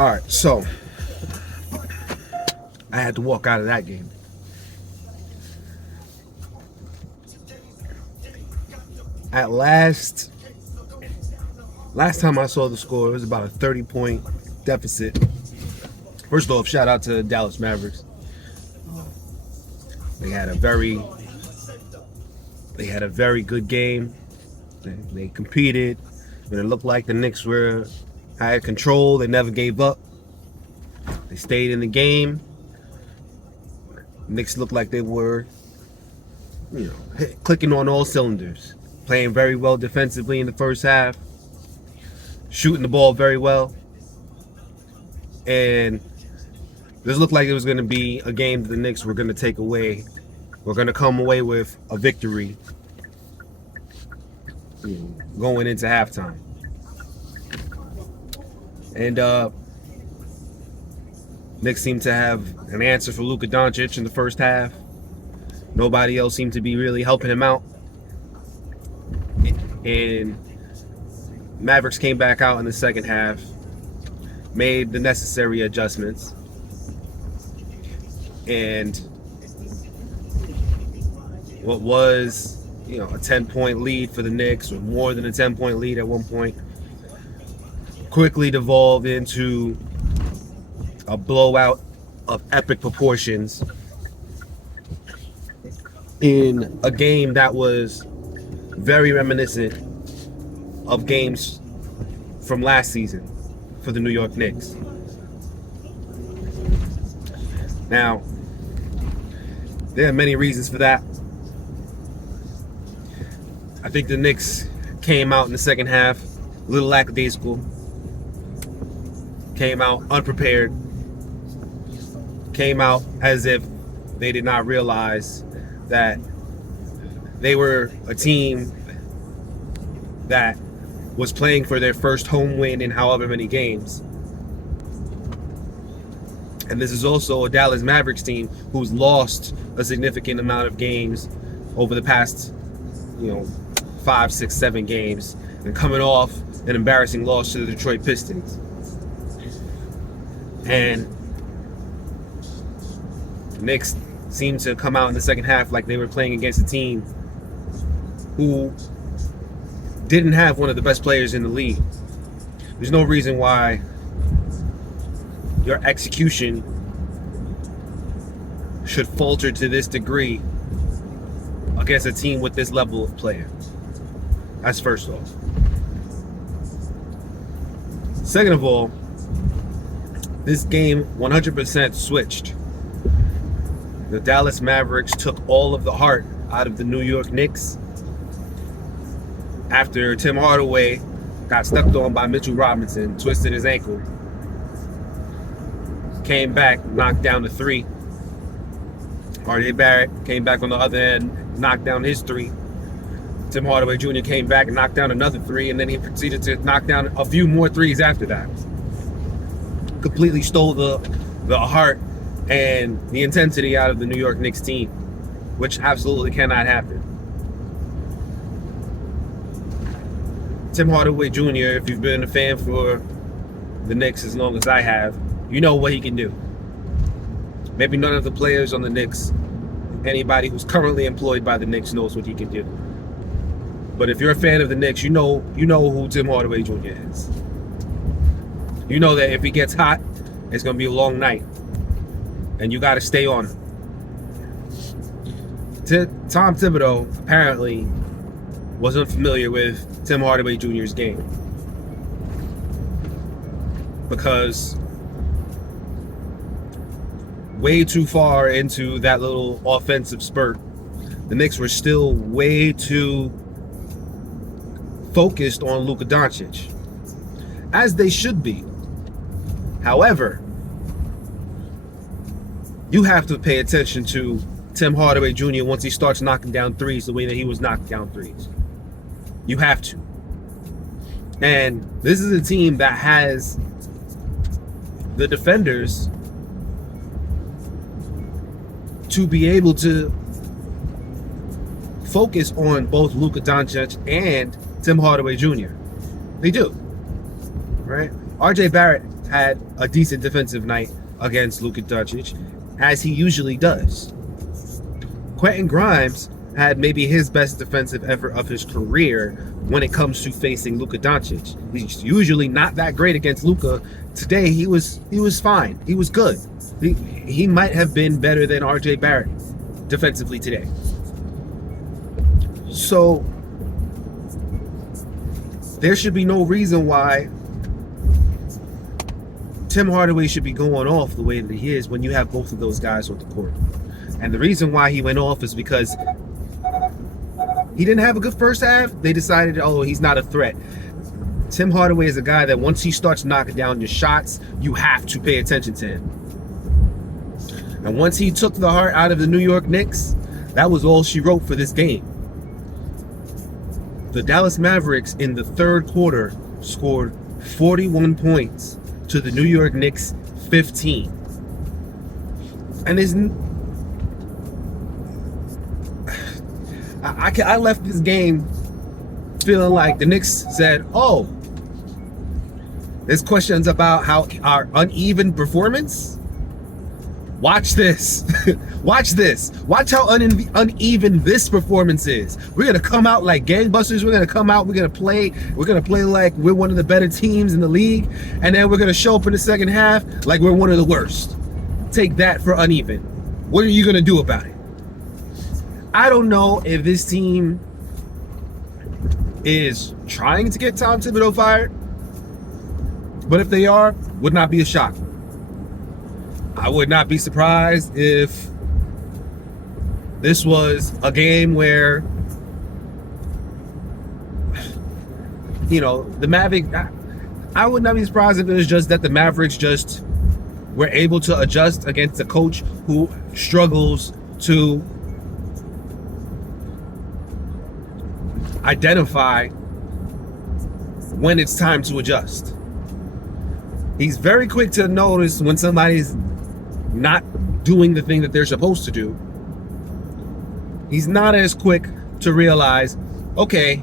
All right, so I had to walk out of that game. At last time I saw the score, it was about a 30-point deficit. First off, shout out to Dallas Mavericks. They had a very good game. They competed, but it looked like the Knicks had control. They never gave up. They stayed in the game. Knicks looked like they were, clicking on all cylinders, playing very well defensively in the first half, shooting the ball very well, and this looked like it was going to be a game that the Knicks were going to take away. We're going to come away with a victory going into halftime. And Knicks seemed to have an answer for Luka Doncic in the first half. Nobody else seemed to be really helping him out. And Mavericks came back out in the second half, made the necessary adjustments, and what was, a 10-point lead for the Knicks, or more than a 10-point lead at one point, quickly devolved into a blowout of epic proportions in a game that was very reminiscent of games from last season for the New York Knicks. Now, there are many reasons for that. I think the Knicks came out in the second half a little lackadaisical, came out unprepared, came out as if they did not realize that they were a team that was playing for their first home win in however many games. And this is also a Dallas Mavericks team who's lost a significant amount of games over the past, 5, 6, 7 games, and coming off an embarrassing loss to the Detroit Pistons. And the Knicks seemed to come out in the second half like they were playing against a team who didn't have one of the best players in the league. There's no reason why your execution should falter to this degree against a team with this level of player. That's first off. Second of all, this game 100% switched. The Dallas Mavericks took all of the heart out of the New York Knicks after Tim Hardaway got stepped on by Mitchell Robinson, twisted his ankle, came back, knocked down the three. R.J. Barrett came back on the other end, knocked down his three. Tim Hardaway Jr. came back and knocked down another three, and then he proceeded to knock down a few more threes after that. Completely stole the heart and the intensity out of the New York Knicks team, which absolutely cannot happen. Tim Hardaway Jr., if you've been a fan for the Knicks as long as I have, you know what he can do. Maybe none of the players on the Knicks, anybody who's currently employed by the Knicks, knows what he can do. But if you're a fan of the Knicks, you know who Tim Hardaway Jr. is. You know that if he gets hot, it's going to be a long night. And you got to stay on him. Tom Thibodeau apparently wasn't familiar with Tim Hardaway Jr.'s game, because way too far into that little offensive spurt, the Knicks were still way too focused on Luka Doncic, as they should be. However, you have to pay attention to Tim Hardaway Jr. once he starts knocking down threes the way that he was knocking down threes. You have to. And this is a team that has the defenders to be able to focus on both Luka Doncic and Tim Hardaway Jr. They do, right? R.J. Barrett had a decent defensive night against Luka Doncic, as he usually does. Quentin Grimes had maybe his best defensive effort of his career when it comes to facing Luka Doncic. He's usually not that great against Luka. Today he was fine. He was good. He might have been better than RJ Barrett defensively today. So there should be no reason why Tim Hardaway should be going off the way that he is when you have both of those guys on the court. And the reason why he went off is because he didn't have a good first half. They decided, oh, he's not a threat. Tim Hardaway is a guy that once he starts knocking down your shots, you have to pay attention to him. And once he took the heart out of the New York Knicks, that was all she wrote for this game. The Dallas Mavericks in the third quarter scored 41 points to the New York Knicks 15. And I left this game feeling like the Knicks said, oh, there's questions about how our uneven performance. Watch this. Watch this. Watch how uneven this performance is. We're going to come out like gangbusters. We're going to come out. We're going to play like we're one of the better teams in the league. And then we're going to show up in the second half like we're one of the worst. Take that for uneven. What are you going to do about it? I don't know if this team is trying to get Tom Thibodeau fired, but if they are, would not be a shock. I would not be surprised if this was a game where, the Mavericks, I would not be surprised if it was just that the Mavericks just were able to adjust against a coach who struggles to identify when it's time to adjust. He's very quick to notice when somebody's not doing the thing that they're supposed to do. He's not as quick to realize, okay,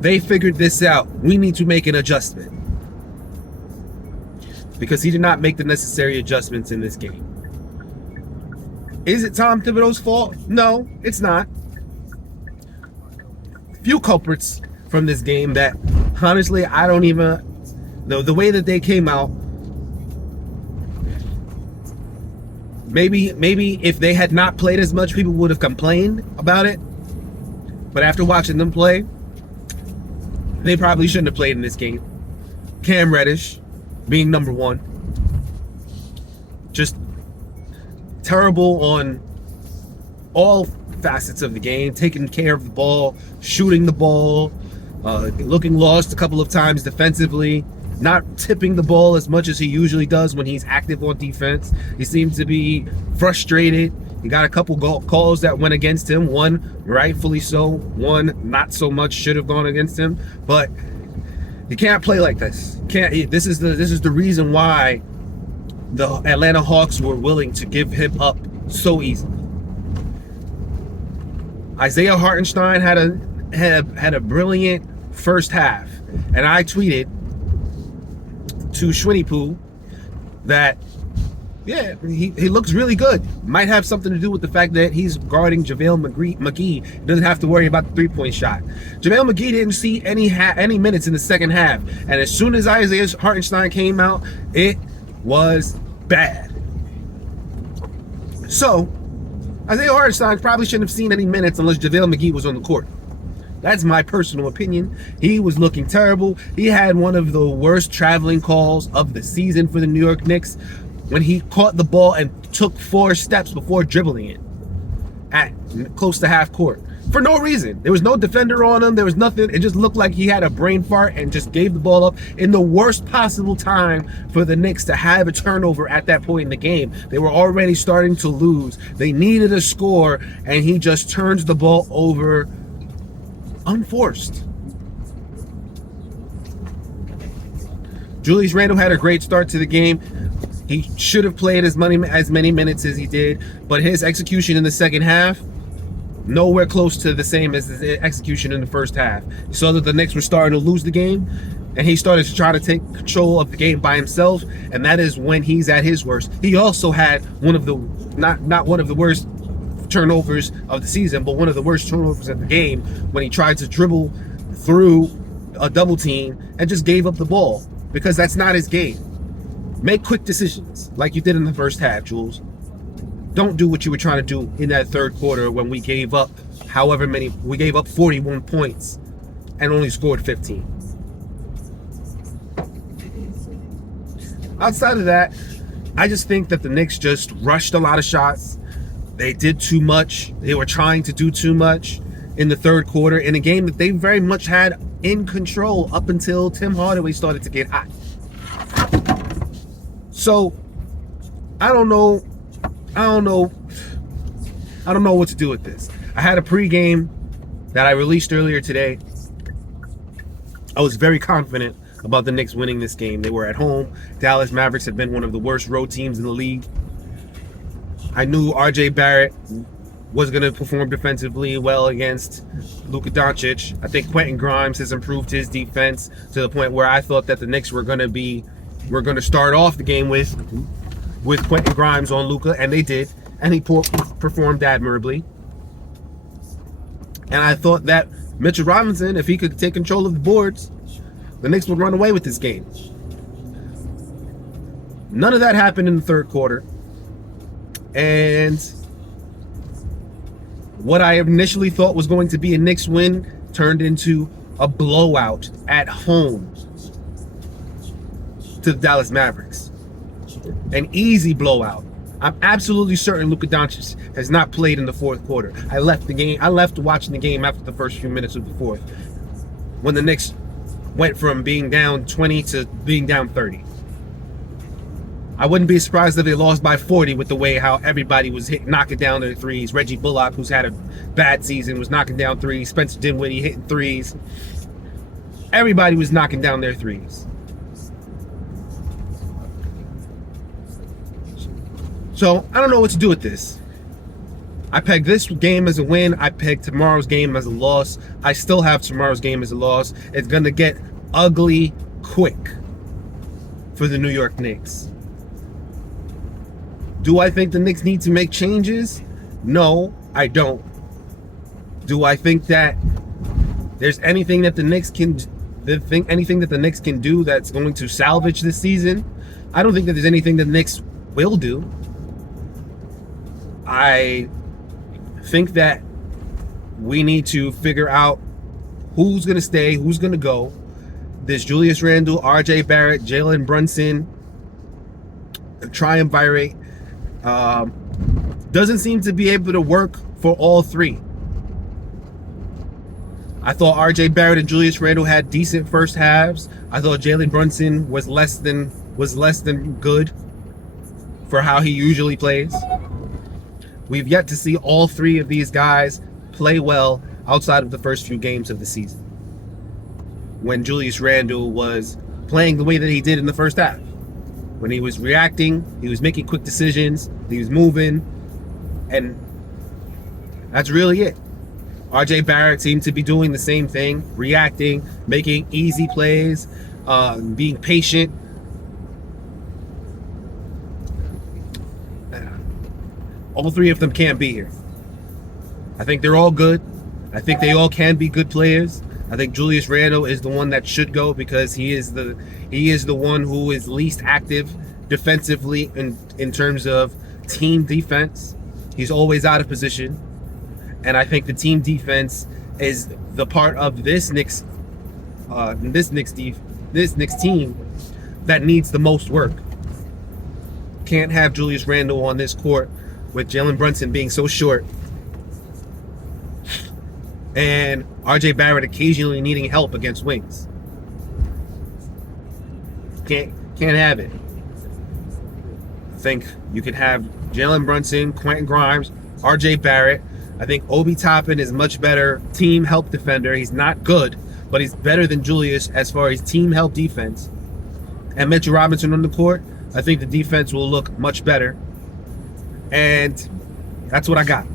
they figured this out. We need to make an adjustment. Because he did not make the necessary adjustments in this game. Is it Tom Thibodeau's fault? No, it's not. Few culprits from this game that honestly I don't even know the way that they came out. Maybe if they had not played as much, people would have complained about it. But after watching them play, they probably shouldn't have played in this game. Cam Reddish being number one, just terrible on all facets of the game, taking care of the ball, shooting the ball, looking lost a couple of times defensively, not tipping the ball as much as he usually does when he's active on defense. He seems to be frustrated. He got a couple calls that went against him. One rightfully so, one not so much should have gone against him. But you can't play like this. This is the reason why the Atlanta Hawks were willing to give him up so easily. Isaiah Hartenstein had a brilliant first half, and I tweeted to Schwinny Poo that he looks really good. Might have something to do with the fact that he's guarding JaVale McGee. He doesn't have to worry about the three-point shot. JaVale McGee didn't see any minutes in the second half, and as soon as Isaiah Hartenstein came out, it was bad. So Isaiah Hartenstein probably shouldn't have seen any minutes unless JaVale McGee was on the court. That's my personal opinion. He was looking terrible. He had one of the worst traveling calls of the season for the New York Knicks when he caught the ball and took 4 steps before dribbling it at close to half court. For no reason. There was no defender on him. There was nothing. It just looked like he had a brain fart and just gave the ball up in the worst possible time for the Knicks to have a turnover at that point in the game. They were already starting to lose. They needed a score, and he just turns the ball over unforced. Julius Randle had a great start to the game. He should have played as many minutes as he did, but his execution in the second half, nowhere close to the same as his execution in the first half. You saw that the Knicks were starting to lose the game. and he started to try to take control of the game by himself, and that is when he's at his worst. He also had one of the not one of the worst turnovers of the season, but one of the worst turnovers of the game when he tried to dribble through a double team and just gave up the ball, because that's not his game. Make quick decisions like you did in the first half, Jules. Don't do what you were trying to do in that third quarter when we gave up we gave up 41 points and only scored 15. Outside of that, I just think that the Knicks just rushed a lot of shots. They did too much. They were trying to do too much in the third quarter in a game that they very much had in control up until Tim Hardaway started to get hot. So, I don't know what to do with this. I had a pregame that I released earlier today. I was very confident about the Knicks winning this game. They were at home. Dallas Mavericks have been one of the worst road teams in the league. I knew RJ Barrett was going to perform defensively well against Luka Doncic. I think Quentin Grimes has improved his defense to the point where I thought that the Knicks were going to start off the game with Quentin Grimes on Luka, and they did, and he performed admirably. And I thought that Mitchell Robinson, if he could take control of the boards, the Knicks would run away with this game. None of that happened in the third quarter. And what I initially thought was going to be a Knicks win turned into a blowout at home to the Dallas Mavericks. An easy blowout. I'm absolutely certain Luka Doncic has not played in the fourth quarter. I left watching the game after the first few minutes of the fourth, when the Knicks went from being down 20 to being down 30. I wouldn't be surprised if they lost by 40 with the way how everybody was knocking down their threes. Reggie Bullock, who's had a bad season, was knocking down threes. Spencer Dinwiddie hitting threes. Everybody was knocking down their threes. So, I don't know what to do with this. I pegged this game as a win. I pegged tomorrow's game as a loss. I still have tomorrow's game as a loss. It's going to get ugly quick for the New York Knicks. Do I think the Knicks need to make changes? No, I don't. Do I think that there's anything that the Knicks can do that's going to salvage this season? I don't think that there's anything that the Knicks will do. I think that we need to figure out who's going to stay, who's going to go. This Julius Randle, RJ Barrett, Jalen Brunson triumvirate doesn't seem to be able to work for all three. I thought RJ Barrett and Julius Randle had decent first halves. I thought Jalen Brunson was less than good for how he usually plays. We've yet to see all three of these guys play well outside of the first few games of the season, when Julius Randle was playing the way that he did in the first half. When he was reacting, he was making quick decisions, he was moving, and that's really it. RJ Barrett seemed to be doing the same thing, reacting, making easy plays, being patient. All three of them can't be here. I think they're all good. I think they all can be good players. I think Julius Randle is the one that should go, because he is the one who is least active defensively in terms of team defense. He's always out of position. And I think the team defense is the part of this Knicks team that needs the most work. Can't have Julius Randle on this court with Jalen Brunson being so short and RJ Barrett occasionally needing help against wings. Can't have it. I think you can have Jalen Brunson, Quentin Grimes, RJ Barrett. I think Obi Toppin is much better team help defender. He's not good, but he's better than Julius as far as team help defense. And Mitchell Robinson on the court, I think the defense will look much better. And that's what I got.